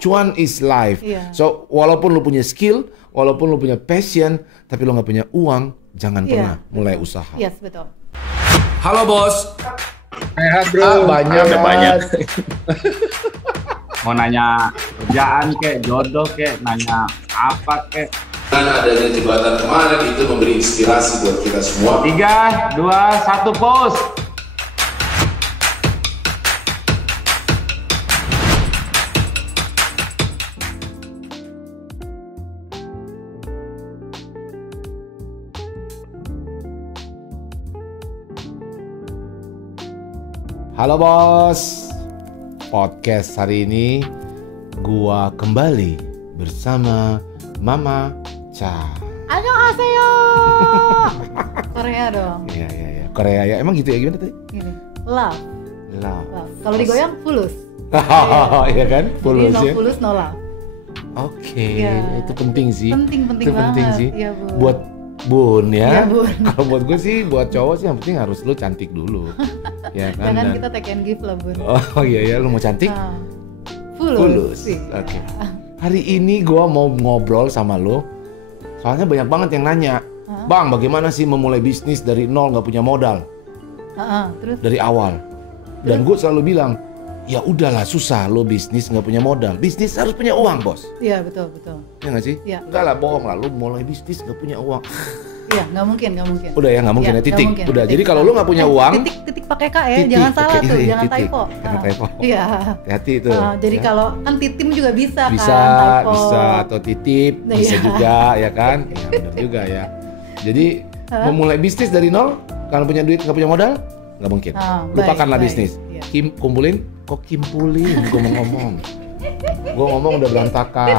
Cuan is life. So walaupun lu punya skill, walaupun lu punya passion, tapi lu nggak punya uang, jangan pernah mulai usaha. Yes, betul. Halo bos. Sehat bro. Banyak. Mau nanya kerjaan kek, jodoh kek, nanya apa kek. Karena adanya jembatan kemarin itu memberi inspirasi buat kita semua. 3, 2, 1, pause. Halo bos. Podcast hari ini gua kembali bersama Mama Cha. Annyeonghaseyo. Korea dong. Iya. Korea ya. Emang gitu ya, gimana tadi? Gini. Love. Kalau digoyang fulus. Iya kan? Fulus no ya. fulus no love. Oke, itu penting sih. Penting itu banget. penting sih. Iya, Bun. Buat Bun ya. Iya, Bun. Kalau buat gue sih, buat cowok sih yang penting harus lu cantik dulu. Ya kan? Jangan kita take and give lah, Bun. Oh iya, lu mau cantik? Fulus. Oke. Hari ini gue mau ngobrol sama lo. Soalnya banyak banget yang nanya, Bang, bagaimana sih memulai bisnis dari nol, nggak punya modal? Terus? Dari awal. Dan gue selalu bilang, ya udahlah susah lo bisnis nggak punya modal. Bisnis harus punya uang, bos. Iya, betul. Ya nggak sih? Iya. Enggak lah, bohong lah. Lo mulai bisnis nggak punya uang. Iya, nggak mungkin. Udah ya, nggak mungkin ya, titik. Mungkin, Udah, titik. jadi kalau lo nggak punya uang, titik pakai K ya, titik. jangan salah Oke, tuh, iya, jangan titik. typo. Jangan typo. Iya. Hati-hati itu. Jadi ya. kalau kan titim juga bisa kan, Bisa typo. atau titip, bisa Iya. juga ya kan? Ya benar juga ya. Jadi memulai bisnis dari nol, kalau punya duit nggak punya modal, nggak mungkin. Lupakanlah baik. bisnis. Iya. Kumpulin, kok kimpulin? Gue mau ngomong. Gue ngomong udah berantakan.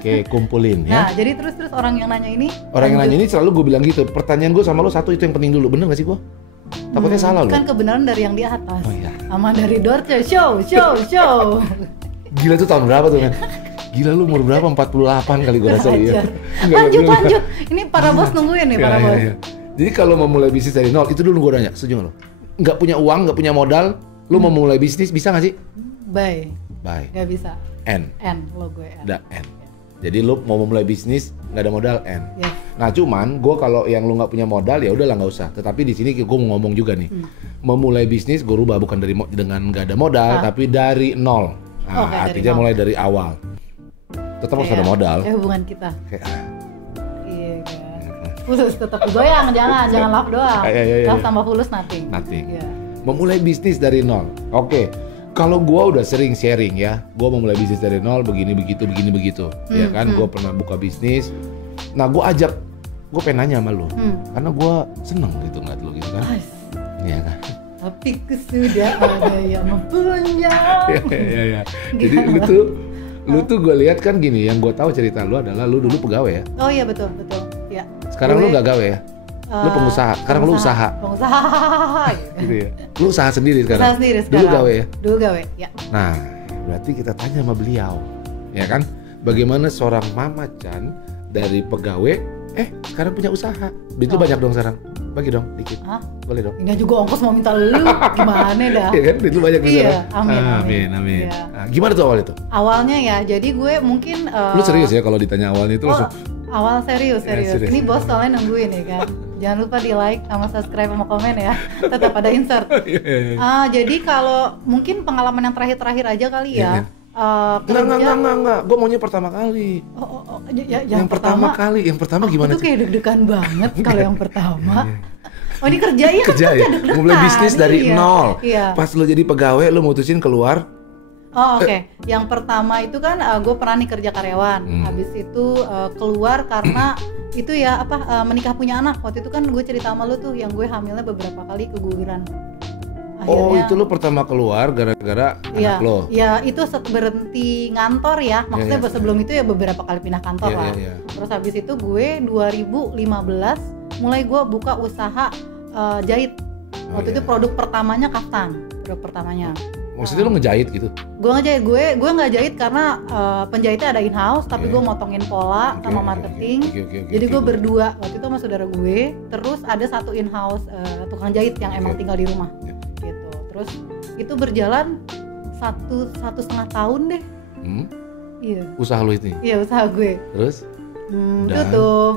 Oke, kumpulin ya. Nah, jadi terus orang yang nanya ini. Orang yang nanya ini selalu gue bilang gitu. Pertanyaan gue sama lo satu, itu yang penting dulu. Bener gak sih gue? Takutnya salah lo. Kan kebenaran dari yang di atas. Oh iya. Sama dari Dorce, show. Gila tuh tahun berapa tuh men? Gila lu umur berapa? 48 kali gue rasa ya. Lanjut. Ini para bos nungguin nih, para bos. Iya. Jadi kalau mau mulai bisnis dari nol, itu dulu gue nanya, setuju gak lo? Nggak punya uang, nggak punya modal, lu mau mulai bisnis, bisa gak sih? Bye. Gak bisa. N. Logo N. Udah N. Jadi lu mau mulai bisnis, nggak ada modal, N. Yes. Nah cuman, gue kalau yang lu nggak punya modal, ya udahlah nggak usah. Tetapi di sini gue mau ngomong juga nih, memulai bisnis gue rubah bukan dari dengan nggak ada modal, tapi dari nol. Nah, artinya mulai dari awal. Tetap harus ada modal. Hubungan kita. Iya kan. Fulus tetap goyang, jangan love doang. Love tambah fulus nothing. Iya. Memulai bisnis dari nol. Oke. Kalau gue udah sering sharing ya, gue mau mulai bisnis dari nol, begini begitu, ya kan, gue pernah buka bisnis. Nah, gue pengen nanya sama lu, karena gue seneng gitu ngeliat lu gitu kan, iya kan. Tapi sudah ada yang mempunyai. Iya. Jadi lu tuh gue lihat kan gini, yang gue tahu cerita lu adalah lu dulu pegawai ya. Oh iya betul. Ya. Sekarang lu gak gawe ya? Lu pengusaha, sekarang lu usaha. Pengusaha. Gitu ya. Lu usaha sendiri sekarang. Usaha sendiri sekarang. Dulu gawe ya? Dulu gawe, ya. Nah, berarti kita tanya sama beliau, ya kan? Bagaimana seorang Mama Chan dari pegawai, sekarang punya usaha. Duit lu banyak dong sekarang. Bagi dong, dikit. Boleh dong. Ini juga ongkos mau minta lu, gimana dah? Iya kan, duit lu banyak Iya, sekarang. Amin. Iya. Nah, gimana tuh awal itu? Awalnya ya, jadi gue mungkin. Lu serius ya kalau ditanya awalnya itu langsung? Awal serius. Ini bos soalnya nungguin ya kan. Jangan lupa di like sama subscribe sama komen ya. Tetap ada insert. Jadi kalau mungkin pengalaman yang terakhir aja kali ya. Enggak. Gue maunya pertama kali. Yang pertama kali. Yang pertama gimana? Itu kayak deg-degan banget kalau yang pertama. Oh ini kerja ya? Deg-degan. Mulai bisnis dari nol. Iya. Pas lo jadi pegawai, lo mutusin keluar. Oke. Yang pertama itu kan gue pernah nih kerja karyawan. Habis itu keluar karena itu ya menikah punya anak. Waktu itu kan gue cerita sama lu tuh yang gue hamilnya beberapa kali keguguran. Akhirnya, itu lo pertama keluar gara-gara anak lo? Iya, itu berhenti ngantor ya. Maksudnya sebelum itu ya beberapa kali pindah kantor lah. Terus habis itu gue 2015 mulai gue buka usaha jahit. Waktu itu produk pertamanya kaftan. Maksudnya lo ngejahit gitu? Gue ngejahit, gue nggak jahit karena penjahitnya ada in-house, tapi gue motongin pola sama marketing. Jadi gue berdua, waktu itu sama saudara gue, terus ada satu in-house tukang jahit yang emang tinggal di rumah. Gitu. Terus itu berjalan satu setengah tahun deh. Iya. Usaha lu itu? Iya, usaha gue. Terus? Tutup.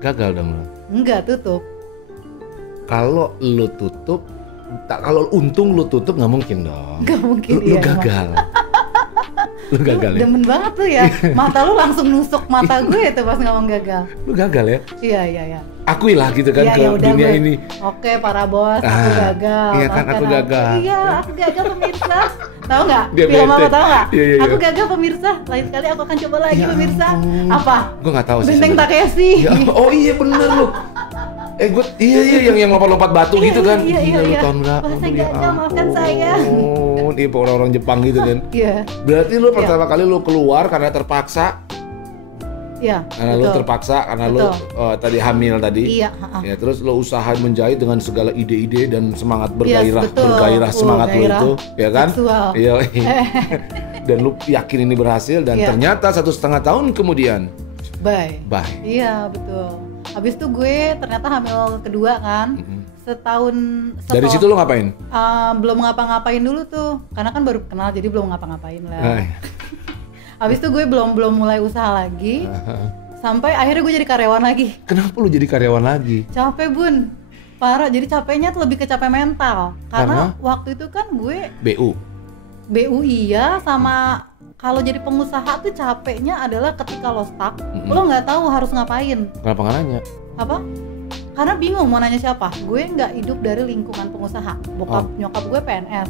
Gagal dong lu? Enggak, tutup. Kalau lu tutup, kalau untung lu tutup nggak mungkin dong. Nggak mungkin, Lu iya, gagal. Lu gagal ya? Demen banget tuh ya. Mata lu langsung nusuk mata gue tuh pas ngomong gagal. Lu gagal ya? Iya. Akui lah gitu kan ke udah dunia gue. ini. Oke, para bos, aku gagal. Iya kan, aku gagal. Iya, aku gagal pemirsa. Tahu nggak? Dia Film bete. apa tahu nggak? Iya. Aku gagal pemirsa. Lain kali aku akan coba lagi Ya pemirsa. ampun. Apa? Gue nggak tahu sih. Benteng sebenarnya. Takeshi. Ya, oh iya bener lu. Gue yang lompat-lompat batu gitu kan. Iya. Lu tahun berapa? Wah, saya gagal, maafkan saya. Oh, dia orang-orang Jepang gitu kan. Iya. Berarti lu pertama kali lu keluar karena terpaksa. Iya. Karena lu terpaksa, karena lu tadi hamil tadi. Iya. Ya, terus lu usaha menjahit dengan segala ide-ide dan semangat Yes, bergairah, betul. semangat lu Gairah itu, ya kan? seksual. Iya. Dan lu yakin ini berhasil dan Iya. ternyata 1,5 tahun kemudian, Bye. Iya, betul. Habis itu gue ternyata hamil kedua kan. Setahun Dari situ lu ngapain? Belum ngapa-ngapain dulu tuh. Karena kan baru kenal jadi belum ngapa-ngapain lah. Hai. Habis itu gue belum mulai usaha lagi. Sampai akhirnya gue jadi karyawan lagi. Kenapa lu jadi karyawan lagi? Capek bun, parah. Jadi capeknya tuh lebih ke capek mental. Karena waktu itu kan gue BU iya, sama kalau jadi pengusaha tuh capeknya adalah ketika lo stuck, lo nggak tahu harus ngapain. Kenapa nggak nanya? Apa? Karena bingung mau nanya siapa. Gue nggak hidup dari lingkungan pengusaha. Bokap nyokap gue PNS.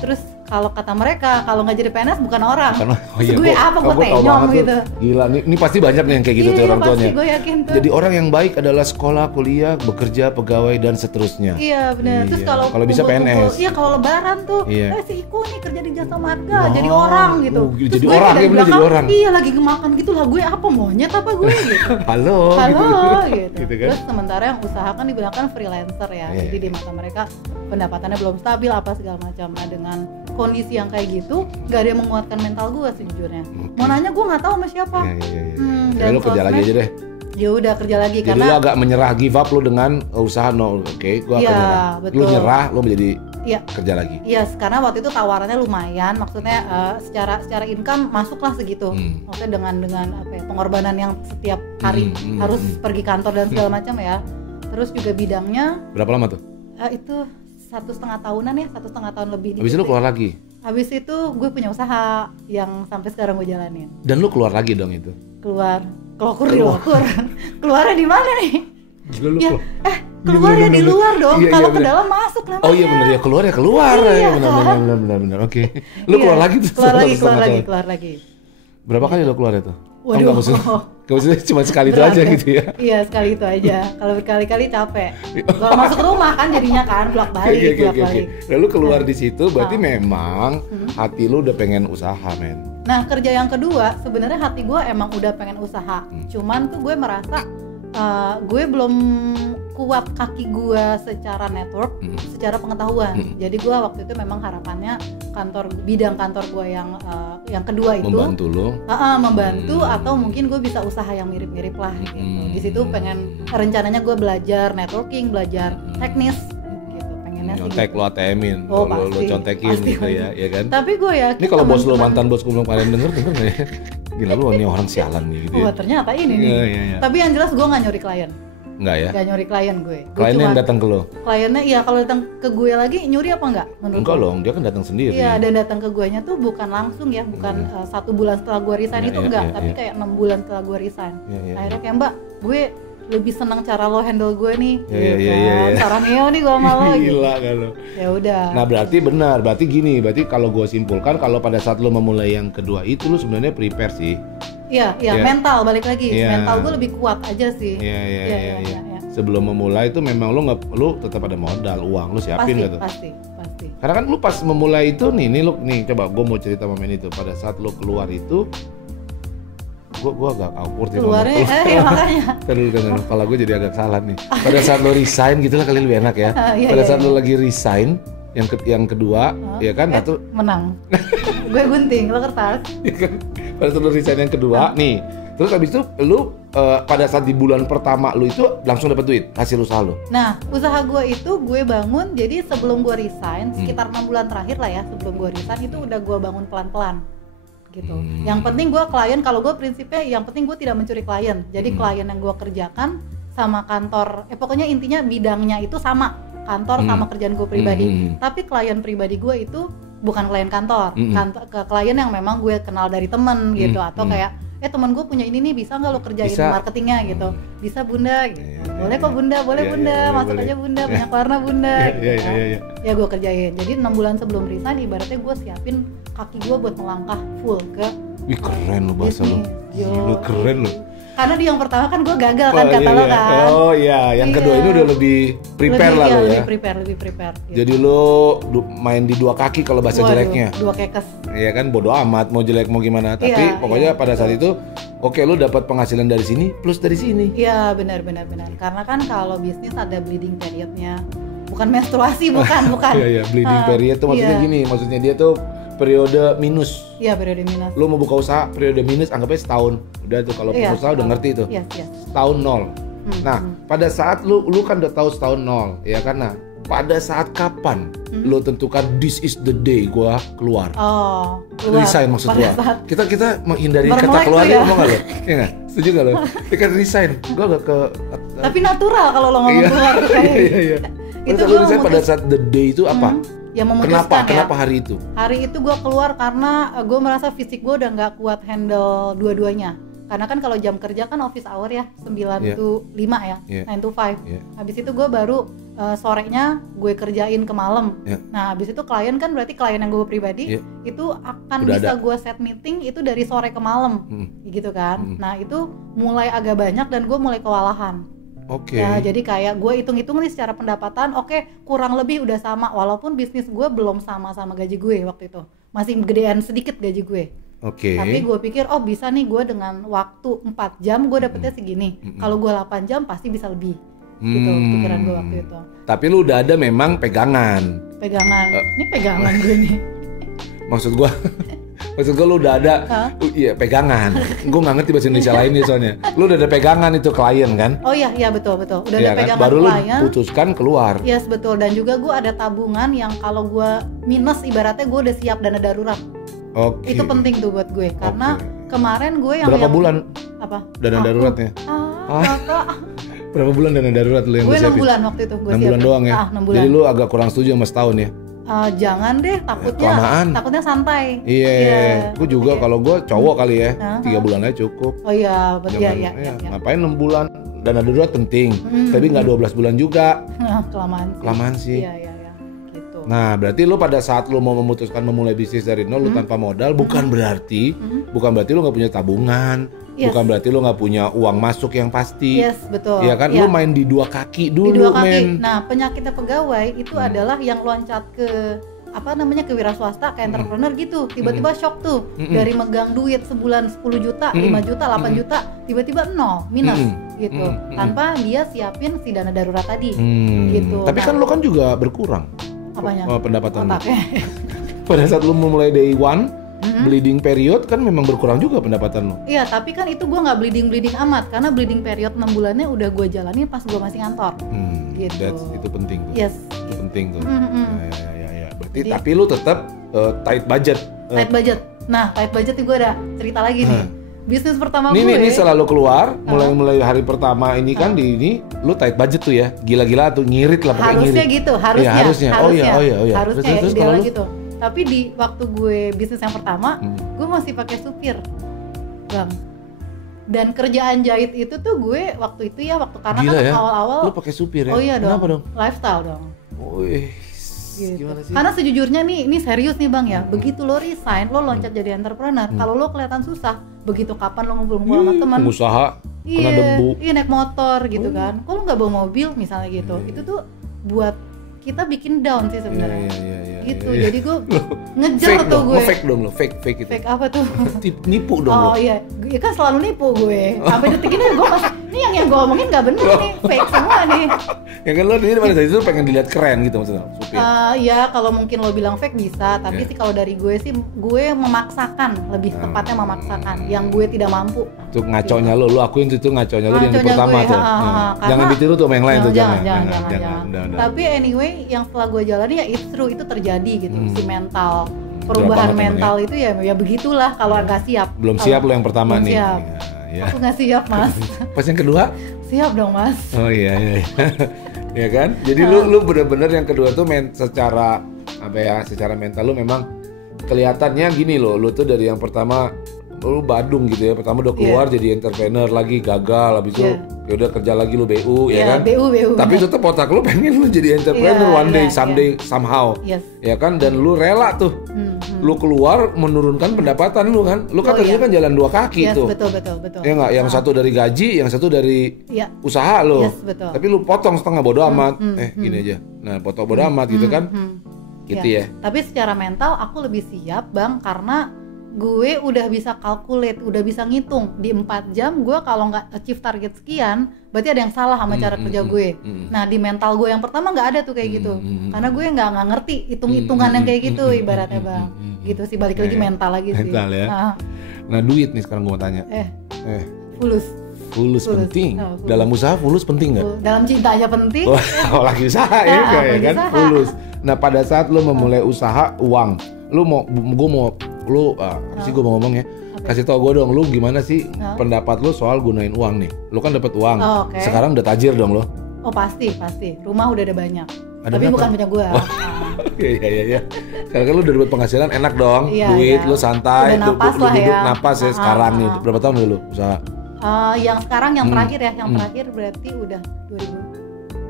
Terus kalau kata mereka, kalau nggak jadi PNS bukan orang. Gue apa? Gue tenyom gitu. Gila, ini pasti banyak nih yang kayak gitu tuh orang tuanya. Iya, gue yakin tuh. Jadi orang yang baik adalah sekolah, kuliah, bekerja, pegawai dan seterusnya. Iya benar. Terus kalau bisa PNS. Iya, kalau lebaran tuh, si Iko nih kerja di jasa marga, jadi orang gitu. Jadi orang ya, bener jadi orang. Iya, lagi makan gitu lah, gue apa monyet apa gue gitu. Halo gitu. Terus sementara yang usaha kan dibilang kan freelancer ya. Jadi di mata mereka pendapatannya belum stabil apa segala macam. Nah, dengan kondisi yang kayak gitu, gak ada yang menguatkan mental gue sejujurnya. Mau nanya gue nggak tahu sama siapa. Dan lu kerja lagi aja deh. Ya udah kerja lagi. Jadi karena lu agak menyerah, give up lu dengan usaha nol. Oke, gua akan nyerah. Betul. Lu nyerah, lu menjadi kerja lagi. Iya, karena waktu itu tawarannya lumayan, maksudnya secara income masuklah segitu. Maksudnya dengan apa ya, pengorbanan yang setiap hari harus pergi kantor dan segala macam ya. Terus juga bidangnya. Berapa lama tuh? Itu 1,5 tahunan ya, 1,5 tahun lebih. Habis itu lu keluar lagi? Habis itu gue punya usaha yang sampai sekarang gue jalanin. Dan lu keluar lagi dong itu? Keluar. Keluarnya di mana nih? Gila, keluarnya di luar dong. Kalau ke dalam masuk namanya. Oh iya benar ya, keluar. Iya, benar. Oke. Lu keluar lagi tuh? Keluar lagi. Berapa kali lu keluar itu? Waduh. Maksudnya cuma sekali itu aja gitu ya? Iya, sekali itu aja. Kalau berkali-kali capek. Kalau masuk rumah kan jadinya kan bolak-balik. Lalu keluar di situ berarti memang hati lu udah pengen usaha, men. Nah, kerja yang kedua sebenarnya hati gue emang udah pengen usaha. Cuman tuh gue merasa gue belum kuat kaki gue secara network, secara pengetahuan. Jadi gue waktu itu memang harapannya bidang kantor gue yang kedua itu membantu lo, membantu atau mungkin gue bisa usaha yang mirip-mirip lah gitu. Di situ pengen rencananya gue belajar networking, belajar teknis gitu. Pengennya nyontek gitu. Lo ATM-in, lo contekin gitu ya kan. Tapi gue yakin ini kalau bos lo mantan bos gue belum kalian denger nggak ya? Gila lu ini orang sialan nih gitu ya. Wah ternyata ini nih. Iya. Tapi yang jelas gue nggak nyuri klien. Enggak ya? Nggak nyuri klien gue. Kliennya yang datang ke lo? Kliennya iya, kalau datang ke gue lagi nyuri apa enggak? Enggak dong, dia kan datang sendiri. Iya, dan datang ke guenya tuh bukan langsung ya, bukan 1 bulan setelah gue resign itu enggak, tapi kayak 6 bulan setelah gue resign. Akhirnya kayak Mbak, gue lebih senang cara lo handle gue nih. Iya. Cara Neo nih gue malah. Gila kan lo. Ya udah. Nah berarti benar, berarti gini, berarti kalau gue simpulkan kalau pada saat lo memulai yang kedua itu lo sebenarnya prepare sih. Iya, mental balik lagi. Mental gue lebih kuat aja sih. Iya. Sebelum memulai itu memang lo tetap ada modal, uang lo siapin gitu. Pasti. Karena kan lo pas memulai itu nih coba gue mau cerita momen itu pada saat lo keluar itu, gue agak awkward ya keluarnya, makanya. Terus kalau gue jadi agak salah nih. Pada saat lo resign gitu lah kali lebih enak ya. Pada saat lo lagi resign yang kedua, ya kan? Menang. Gue gunting, lo kertas. Ya kan? Pada saat lo resign yang kedua, nih. Terus habis itu lu pada saat di bulan pertama lu itu langsung dapat duit hasil usaha lu. Nah, usaha gue itu gue bangun jadi sebelum gue resign sekitar 6 bulan terakhir lah ya sebelum gue resign itu udah gue bangun pelan-pelan gitu. Yang penting gue klien, kalau gue prinsipnya yang penting gue tidak mencuri klien. Jadi klien yang gue kerjakan sama kantor, pokoknya intinya bidangnya itu sama, kantor sama kerjaan gue pribadi. Tapi klien pribadi gue itu bukan klien kantor, klien yang memang gue kenal dari temen gitu, atau kayak temen gue punya ini nih, bisa nggak lo kerjain marketingnya gitu? Bisa bunda, gitu. Boleh kok bunda, boleh bunda, masuk aja bunda, banyak warna bunda. Ya gue kerjain. Jadi 6 bulan sebelum resign, ibaratnya gue siapin kaki gue buat melangkah full ke Wih keren lo bahasa lo, gila keren lo. Karena di yang pertama kan gue gagal kan kata lo kan. Oh iya, yang kedua ini udah lebih prepare lah lo ya. Lebih prepare. Gitu. Jadi lo main di 2 kaki kalau bahasa jeleknya. 2 kekes. Iya kan, bodo amat mau jelek mau gimana. Tapi pokoknya pada saat itu, oke lo dapat penghasilan dari sini plus dari sini. Iya benar. Karena kan kalau bisnis ada bleeding periodnya, bukan menstruasi, bukan. Iya bleeding period tuh maksudnya gini, maksudnya dia tuh periode minus. Iya, periode minus. Lo mau buka usaha periode minus, anggapnya setahun. Udah tuh kalau usaha udah ngerti tuh. Yes. Setahun 0. Nah, pada saat lu kan udah tahu setahun 0, ya kan? Nah, pada saat kapan lu tentukan this is the day gua keluar? Oh, keluar. Resign maksud gua. Kita menghindari kata keluar ya, ngomong enggak lo? Iya enggak? Setuju enggak lo? Kita resign. Gua enggak ke Tapi natural kalau lo ngomong keluar tuh kayak. Iya. Itu gua resign pada saat the day itu apa? Yang memutuskan Kenapa hari itu? Hari itu gue keluar karena gue merasa fisik gue udah nggak kuat handle dua-duanya. Karena kan kalau jam kerja kan office hour ya, 9 to 5 ya, 9 to 5. Habis itu gue baru sorenya gue kerjain ke malam. Nah habis itu klien kan berarti klien yang gue pribadi itu akan udah bisa gue set meeting itu dari sore ke malam, gitu kan. Nah itu mulai agak banyak dan gue mulai kewalahan. Oke. Ya jadi kayak gue hitung-hitung nih secara pendapatan, kurang lebih udah sama, walaupun bisnis gue belum sama gaji gue waktu itu, masih gedean sedikit gaji gue. Oke. Tapi gue pikir bisa nih gue dengan waktu 4 jam gue dapetnya segini. Kalau gue 8 jam pasti bisa lebih. Gitu pikiran gue waktu itu. Tapi lu udah ada memang pegangan. Ini pegangan gue nih. Maksud gue lu udah ada, iya pegangan. Gue nggak ngerti bahasa Indonesia lain nih soalnya. Lu udah ada pegangan itu klien kan? Oh iya betul. Udah ada pegangan baru klien. Baru lu putuskan keluar. Yes betul, dan juga gue ada tabungan yang kalau gue minus ibaratnya gue udah siap dana darurat. Oke. Itu penting tuh buat gue karena kemarin gue yang berapa bulan? Apa? Dana daruratnya? Berapa bulan dana darurat lu yang gue siapin? 6 bulan waktu itu gue 6 bulan doang ya? 6 bulan. Jadi lu agak kurang setuju sama setahun ya? Jangan deh, takutnya santai. Iya, gue juga kalau gue cowok kali ya, 3 bulan aja cukup. Oh iya, betul ya. Ngapain 6 bulan? Dana darurat penting, tapi nggak 12 bulan juga. Kelamaan sih. Iya, gitu. Nah, berarti lu pada saat lu mau memutuskan memulai bisnis dari nol, lu tanpa modal, bukan berarti lu nggak punya tabungan. Yes. Bukan berarti lu nggak punya uang masuk yang pasti. Yes, betul. Iya kan, lu main di 2 kaki dulu, di 2 kaki. Men. Nah, penyakitnya pegawai itu adalah yang loncat ke ke wira swasta, ke entrepreneur gitu. Tiba-tiba shock tuh dari megang duit sebulan 10 juta, 5 juta, 8 juta, tiba-tiba nol, minus gitu. Tanpa dia siapin si dana darurat tadi. Gitu. Tapi kan lu kan juga berkurang. Apanya? Pendapatan lu. Pada saat lu memulai day one, bleeding period kan memang berkurang juga pendapatan lo. Iya, tapi kan itu gue nggak bleeding amat karena bleeding period 6 bulannya udah gue jalanin pas gue masih ngantor. Gitu. Itu penting tuh. Yes. Itu penting tuh. Ya. Berarti jadi, tapi lu tetap tight budget. Tight budget. Nah, tight budget gue ada cerita lagi nih. Bisnis pertama gue. Ini selalu keluar mulai hari pertama ini kan ini lu tight budget tuh ya. Gila-gila tuh ngirit lah pokoknya ngirit. Harusnya gitu, harusnya. Ya, harusnya. Oh iya. Harusnya terus idealnya gitu. Tapi di waktu gue bisnis yang pertama, gue masih pakai supir, Bang. Dan kerjaan jahit itu tuh gue waktu itu karena gila kan ya? awal-awal. Lu pakai supir ya? Oh iya dong. Kenapa dong? Lifestyle dong. Gitu. Gimana sih? Karena sejujurnya nih, ini serius nih Bang ya. Begitu lo resign, lo loncat jadi entrepreneur. Kalau lo kelihatan susah, begitu kapan lo ngumpul-ngumpul sama teman? Pengusaha, kena debu. Iya naik motor gitu kan. Kok lo nggak bawa mobil misalnya gitu? Itu tuh buat kita bikin down sih sebenarnya. Gitu. Jadi gue ngejar tuh gue. Fake dong lo, fake itu. Fake apa tuh? Nipu dong lo. Oh iya, ya kan selalu nipu gue. Sampai detik ini gue ini yang gue omongin nggak bener nih, fake semua nih. Ya kan lo ini pada saat itu pengen dilihat keren gitu maksudnya, supir. Ya kalau mungkin lo bilang fake bisa, tapi sih kalau dari gue sih gue memaksakan, lebih tepatnya memaksakan yang gue tidak mampu. Tuh ngaconya lo akuin itu ngaconya lo yang pertama tuh. Jangan ditiru tuh sama yang lain tuh, jangan. Tapi anyway, yang setelah gue jalani ya it's true, itu terjadi gitu, si mental perubahan banget mental itu ya begitulah kalau nggak siap. Belum siap lo yang pertama belum nih. siap. Ya. Aku nggak siap mas. Pas yang kedua? Siap dong mas. Oh iya. Ya kan? Jadi lu bener-bener yang kedua tuh secara mental lu memang kelihatannya gini loh. Lu tuh dari yang pertama lu Badung gitu ya. Pertama udah keluar jadi entrepreneur lagi, gagal, habis itu ya udah kerja lagi lu BU ya kan? BU. Tapi tetap otak lu pengen lu jadi entrepreneur one day, someday, somehow. Yes. Ya kan? Dan lu rela tuh. Lu keluar menurunkan pendapatan lu kan. Lu kan tadinya kan jalan dua kaki tuh. Betul. Ya nggak, yang satu dari gaji, yang satu dari usaha lo. Yes, betul. Tapi lu potong setengah bodo amat. Gini aja. Nah, potong bodo amat gitu kan. Gitu ya. Tapi secara mental aku lebih siap Bang, karena gue udah bisa calculate, udah bisa ngitung di 4 jam gue kalau nggak achieve target sekian, berarti ada yang salah sama cara kerja gue. Nah di mental gue yang pertama nggak ada tuh kayak gitu, karena gue nggak ngerti hitung-hitungan yang kayak gitu ibaratnya Bang. Gitu sih, balik lagi mental lagi sih. Mental ya. Nah duit nih sekarang gue mau tanya. Fulus penting. Dalam usaha fulus penting nggak? Dalam cinta aja penting. Oh lagi usaha ya kan? Fulus. Nah pada saat lu memulai usaha uang, lu gue mau ngomong ya. Kasih tau gue dong, lu gimana sih pendapat lu soal gunain uang nih? Lu kan dapat uang. Sekarang udah tajir dong lo. Oh pasti. Rumah udah ada banyak. Ada tapi berapa? Bukan punya gue. Iya. Sekarang kan lu udah dapat penghasilan enak dong. Duit lu santai, udah napas lah duduk ya. napas ya sekarang nih. Berapa tahun dulu usaha? Yang sekarang yang terakhir ya, terakhir berarti udah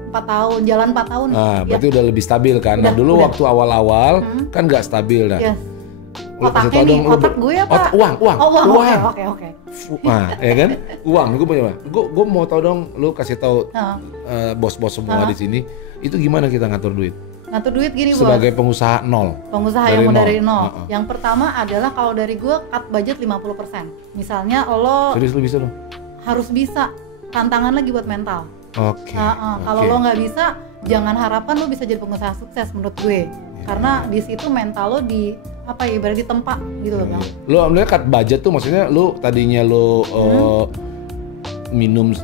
4 tahun, jalan 4 tahun. Nah, berarti udah lebih stabil kan. Nah, dulu waktu awal-awal kan nggak stabil dah. Yes. Otaknya nih, otak gue apa? Uang. Oke. Nah, ya kan? Uang, gue punya. Gue mau tahu dong, lu kasih tahu bos-bos semua di sini, itu gimana kita ngatur duit? Ngatur duit gini bos. Sebagai pengusaha nol. Pengusaha yang mau dari nol. Yang pertama adalah kalau dari gue cut budget 50%. Misalnya lo. Serius lu bisa lo? Harus bisa. Tantangan lagi buat mental. Oke. Kalau lo nggak bisa, jangan harapkan lo bisa jadi pengusaha sukses menurut gue. Karena di situ mental lo ibarat ditempa gitu loh Bang. Lo ambilnya cut budget tuh maksudnya lo tadinya lo minum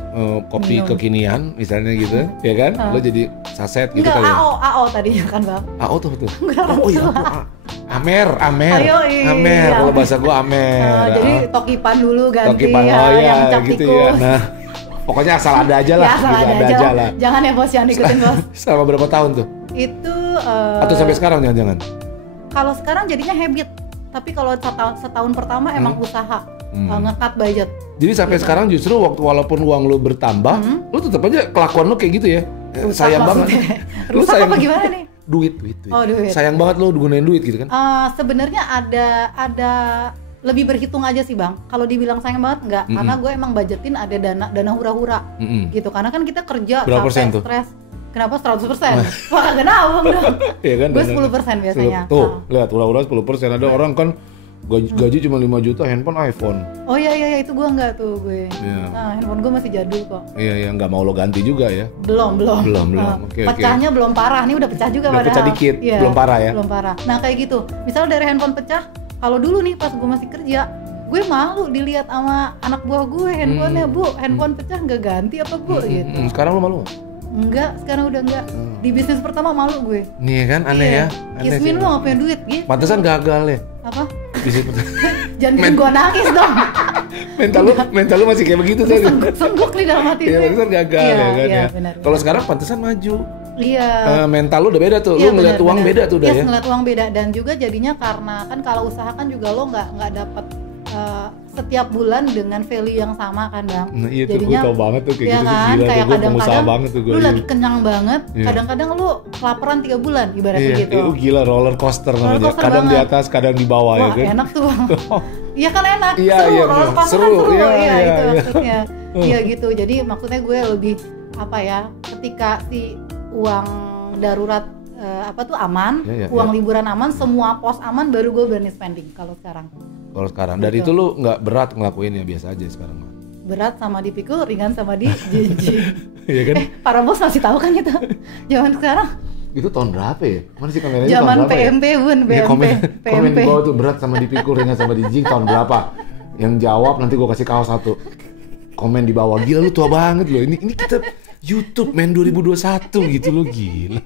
kopi kekinian misalnya gitu, ya kan? Lo jadi saset gitu kali. Enggak, AO tadinya kan Bang. AO tuh betul. Oh iya, Amer. Amer. Kalau bahasa gua Amer. Jadi tokipan dulu ganti. Tokipan, yang cap gitu tikus. ya. Nah, pokoknya asal ada aja lah. Asal ada aja lah. Jangan ya bos, yang ikutin bos. Selama berapa tahun tuh? Itu atau sampai sekarang jangan-jangan? Kalau sekarang jadinya habit. Tapi kalau setahun pertama emang usaha nge-cut budget. Jadi sampai sekarang justru walaupun uang lu bertambah, lu tetap aja kelakuan lu kayak gitu ya. Sayang banget. Lu sayang apa gimana nih? Duit. Oh, duit. Sayang banget lu gunain duit gitu kan? Sebenarnya ada lebih berhitung aja sih Bang. Kalau dibilang sayang banget enggak, karena gue emang budgetin ada dana hura-hura gitu. Karena kan kita kerja berapa capek, stres. Kenapa 100%? Wah kagak nabung dong. Iya kan? Gue 10% biasanya. Tuh, lihat hura-hura 10%. Ada orang kan gaji cuma 5 juta, handphone iPhone. Oh iya, itu gue enggak tuh gue. Yeah. Nah, handphone gue masih jadul kok. Iya, nggak mau lo ganti juga ya? Belum. Oke. Pecahnya belum parah, ini udah pecah juga padahal. Pecah dikit, belum parah ya? Belum parah. Nah kayak gitu, misalnya dari handphone pecah, kalau dulu nih pas gue masih kerja, gue malu dilihat sama anak buah gue handphonenya, Bu, handphone pecah nggak ganti apa Bu gitu. Sekarang lo malu nggak? Enggak, sekarang udah enggak. Di bisnis pertama malu gue. Nih kan aneh ya. Kismin lo nggak punya duit gitu. Pantesan gagal ya. Apa? Bisnis pertama. Jangan bikin gue nangis dong. mental lu masih kayak begitu tadi. Sengguk nih dalam hati gue. Iya, pantesan gagal ya kan ya. Kalau sekarang pantesan maju. Iya. Mental lu udah beda tuh. Lu ngeliat uang beda tuh udah ya. Ngeliat uang beda, dan juga jadinya karena kan kalau usaha kan juga lo nggak dapat setiap bulan dengan value yang sama kan Bang. Nah, iya tuh, jadinya gue tau banget tuh kayak ya gitu kan, gila kayak tuh, kadang-kadang banget tuh lu lagi kenyang banget, kadang-kadang lu kelaparan 3 bulan ibaratnya gitu. Iya, gila roller coaster namanya. Kadang banget. di atas, kadang di bawah. Wah, ya kan. enak tuh Bang. Iya kan enak, iya, roller coaster seru. Kan seru. Iya, itu maksudnya. Iya gitu. Jadi maksudnya gue lebih ketika si uang darurat aman, uang liburan aman, semua pos aman, baru gue berani spending kalau sekarang. Dari itu lu nggak berat ngelakuin ya, biasa aja sekarang mah. Berat sama dipikul, ringan sama dijinjing. Iya kan? Para bos masih tahu kan itu. Zaman sekarang. Itu tahun berapa ya? Mana sih kameranya? Zaman PMP Bun, PMP. Komen di bawah tuh, berat sama dipikul, ringan sama dijinjing tahun berapa? Yang jawab nanti gue kasih kaos 1. Komen di bawah, gila lu tua banget loh. Ini kita YouTube main 2021 gitu lo, gila.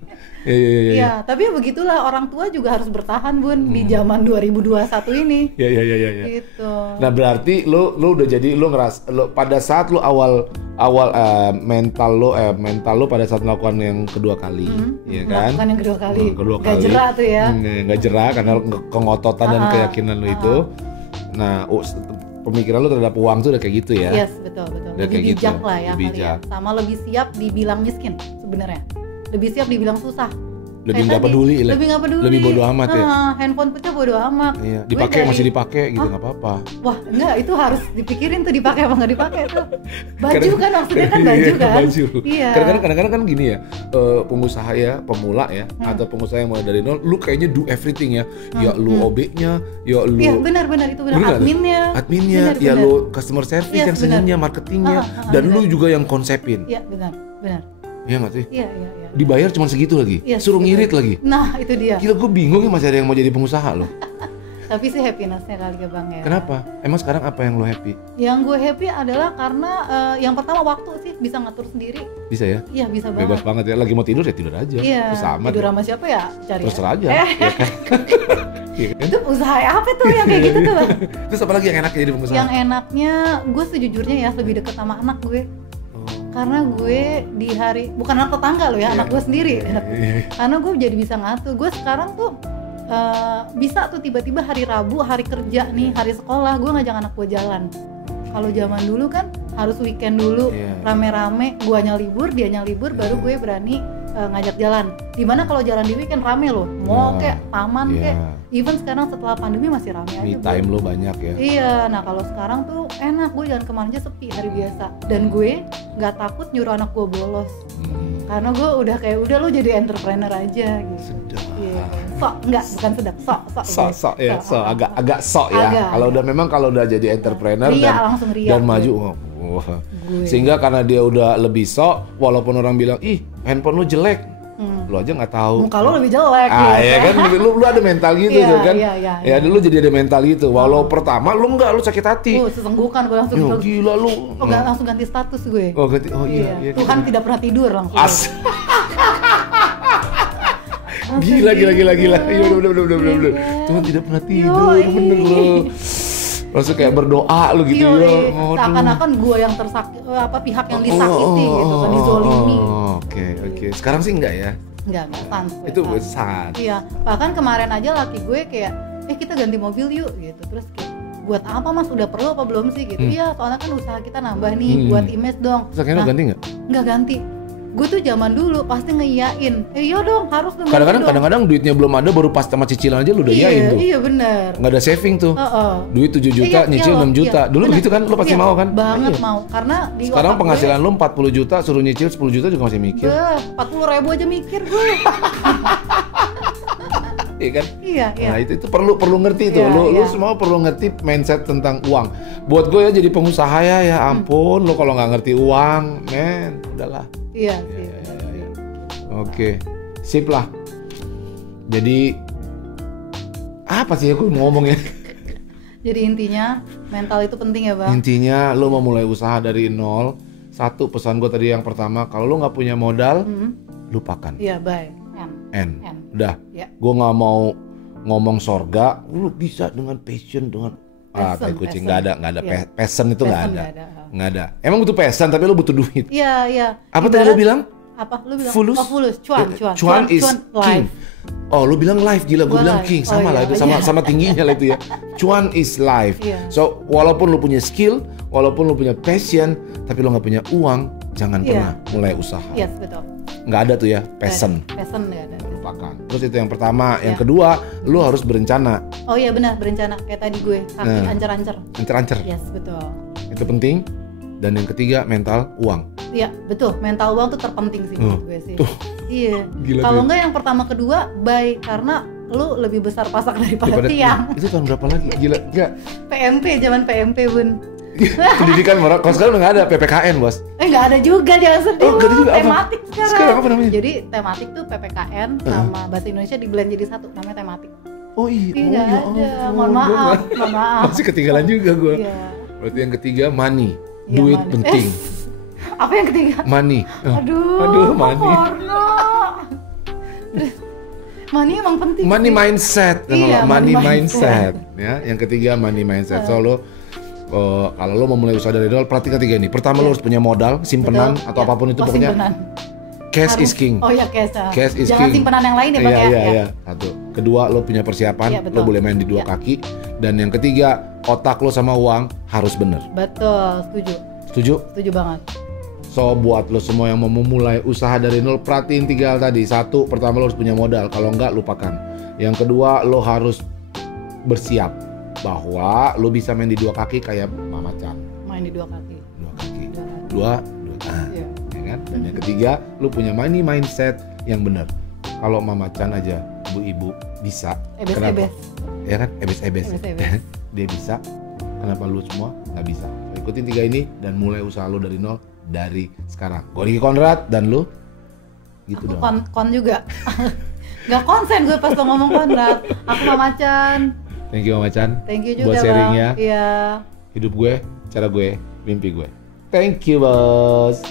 Iya. Iya, tapi begitulah orang tua juga harus bertahan Bun di zaman 2021 ini. Iya. Gitu. Nah berarti lo udah jadi lo pada saat lo awal mental lo pada saat melakukan yang kedua kali, ya kan? Melakukan yang kedua kali. Gak jerak tuh ya. Gak jerak karena kengototan dan keyakinan lo itu. Nah pemikiran lo terhadap uang tuh udah kayak gitu ya? Yes, betul. Lebih bijak lah ya kali ya. Sama lebih siap dibilang miskin sebenarnya. Lebih siap dibilang susah. Lebih nggak peduli lah. Lebih bodo amat ya. Handphone punya bodo amat. Iya. Dipakai masih dipakai gitu nggak apa-apa. Wah enggak, itu harus dipikirin tuh dipakai apa nggak dipakai tuh. Baju kan maksudnya kan baju kan. Baju. Iya. Kadang-kadang kan gini ya, pengusaha ya, pemula ya, atau pengusaha yang mulai dari nol, lu kayaknya do everything ya. Ya lu OB-nya, ya lu. Iya benar itu benar. Adminnya, ya lu customer service yang senyumnya, marketingnya, dan lu juga yang konsepin. Iya benar. Iya nggak sih? Iya. Dibayar cuma segitu lagi, suruh ngirit lagi. Nah itu dia. Gila, gue bingung ya masih ada yang mau jadi pengusaha loh. Tapi sih happiness-nya kali ya Bang ya. Kenapa? Emang sekarang apa yang lo happy? Yang gue happy adalah karena yang pertama waktu sih, bisa ngatur sendiri. Bisa ya? Iya bisa banget. Bebas banget ya, lagi mau tidur ya tidur aja. Iya, sama tidur sama siapa ya? Cari terserah aja. Ya kan? Itu usaha apa tuh yang kayak gitu tuh Bang? Terus apa lagi yang enak jadi pengusaha? Yang enaknya, gue sejujurnya ya lebih deket sama anak gue. Karena gue di hari, bukan anak tetangga loh ya, anak gue sendiri. Karena gue jadi bisa ngatur. Gue sekarang tuh bisa tuh tiba-tiba hari Rabu, hari kerja nih, hari sekolah, gue ngajak anak gue jalan. Kalau zaman dulu kan harus weekend dulu, rame-rame, guanya libur, dianya libur, baru gue berani ngajak jalan. Dimana kalau jalan di weekend rame loh, mall kayak taman kayak, even sekarang setelah pandemi masih rame aja. Me time lo banyak ya. Iya, nah kalau sekarang tuh enak, gue jalan kemana aja sepi hari biasa. Dan gue nggak takut nyuruh anak gue bolos. Karena gue udah kayak, udah lo jadi entrepreneur aja gitu. Sedap. Iya. Bukan sedap, agak sok ya. Kalau udah jadi entrepreneur langsung ria dan maju, sehingga karena dia udah lebih sok, walaupun orang bilang ih handphone lu jelek, lu aja nggak tahu. Muka lu lebih jelek. Ya kan, lu ada mental gitu kan? Iya. Ya dulu jadi ada mental gitu. Walau pertama lu sakit hati. Sesenggukan gue langsung. Gila lu. Langsung ganti status gue. Iya. Tuhan tidak pernah tidur langsung. Gila. Iya bener. Tuhan tidak pernah tidur, bener loh. Langsung kayak berdoa lu gitu ya. Seakan-akan gue yang pihak yang disakiti gitu kan, dizolimi. Oke. Sekarang sih enggak ya? Enggak sans. Itu sans. Iya, bahkan kemarin aja laki gue kayak, kita ganti mobil yuk gitu. Terus kayak, buat apa Mas? Udah perlu apa belum sih gitu? Iya, soalnya kan usaha kita nambah nih, buat image dong. Terus akhirnya ganti nggak? Nggak ganti. Gue tuh zaman dulu pasti ngeiyain, iya dong harus dong. Kadang-kadang duitnya belum ada, baru pas sama cicilan aja lu udah iyain tuh. Iya benar. Nggak ada saving tuh. Duit 7 juta, nyicil 6 juta. Dulu begitu kan, lu pasti mau kan? Banget mau, karena di sekarang penghasilan lu 40 juta, suruh nyicil 10 juta juga masih mikir. 40.000 aja mikir gue. Iya kan? Iya. Nah itu perlu ngerti tuh. Lu semua perlu ngerti mindset tentang uang. Buat gue ya jadi pengusaha ya ampun, lu kalau nggak ngerti uang, men, udahlah. Iya. Oke, sip lah. Jadi apa sih aku mau ngomong ya? Jadi intinya mental itu penting ya Bang. Intinya lu mau mulai usaha dari nol. Satu pesan gue tadi yang pertama, kalau lu nggak punya modal, lupakan. Iya, bye. N. Udah. Gue nggak mau ngomong sorga. Lu bisa dengan passion, dengan kucing nggak ada. Passion itu nggak ada. Emang butuh passion, tapi lu butuh duit. Iya. Apa tadi lu bilang? Apa lu bilang? Fulus. Cuan is king. Oh, lu bilang life, gila, gue bilang king, sama lah itu, sama tingginya lah itu ya. Cuan is life. So walaupun lu punya skill, walaupun lu punya passion, tapi lu nggak punya uang, jangan pernah mulai usaha. Yes, betul. Nggak ada tuh ya passion. Passion nggak ada. Lupakan. Terus itu yang pertama, yang kedua, lu harus berencana. Oh iya benar, berencana kayak tadi gue, kaki ancer-ancer. Yes, betul. Itu penting. Dan yang ketiga, mental uang. Iya, betul. Mental uang tuh terpenting sih menurut gue sih. Iya. Kalau enggak yang pertama kedua, baik karena lu lebih besar pasak daripada tiang. Itu tahun berapa lagi? Gila, enggak. Zaman PMP, Bun. Pendidikan moral. Kalau sekarang udah nggak ada PPKN, Bos. Nggak ada juga, jangan sedih. Oh, nggak ada juga. Tematik sekarang. Sekarang apa namanya? Jadi tematik tuh PPKN sama bahasa Indonesia di-blend jadi satu, namanya tematik. Oh iya. Nggak ada. Mohon maaf. Masih ketinggalan juga gue. Iya. Berarti yang ketiga money. Duit penting. Apa yang ketiga? Money. Aduh, money. porno. Money emang penting. Money sih. mindset, Iya, money money mindset. Ya, yang ketiga money mindset. So lo kalau lo mau mulai usaha dari nol, perhatikan tiga ini. Pertama lo harus punya modal, simpenan Betul. atau Ya. apapun itu Oh, pokoknya. simpenan. Cash is Harus. king. Oh ya cash. Cash is Jangan king. simpenan yang lain ya bang Iya, ya. iya, Ya. iya. Satu. Kedua lo punya persiapan, Iya, lo betul. boleh main di dua Iya. kaki. Dan yang ketiga, otak lo sama uang harus bener. Betul, setuju. Setuju? Setuju banget. So buat lo semua yang mau memulai usaha dari nol, perhatiin tiga hal tadi. Satu, pertama lo harus punya modal. Kalau enggak, lupakan. Yang kedua, lo harus bersiap bahwa lo bisa main di dua kaki kayak Mama Chan. Main di dua kaki. Dua kaki. Dua kaki. Dua. Iya. Ya kan? Dan yang ketiga, lo punya money mindset yang benar. Kalau Mama Chan aja, ibu-ibu bisa. Ebes-ebes. Ya kan? Ebes-ebes. Ebes-ebes. Dia bisa. Kenapa lu semua nggak bisa? Ikutin tiga ini dan mulai usaha lu dari nol dari sekarang. Gue Ricky Konrad dan lu gitu Aku dong. kon juga. Gak konsen gue pas lo ngomong Konrad. Aku Mama Chan. Thank you Mama Chan. Thank you juga buat sharingnya. Bang. Iya. Hidup gue, cara gue, mimpi gue. Thank you bos.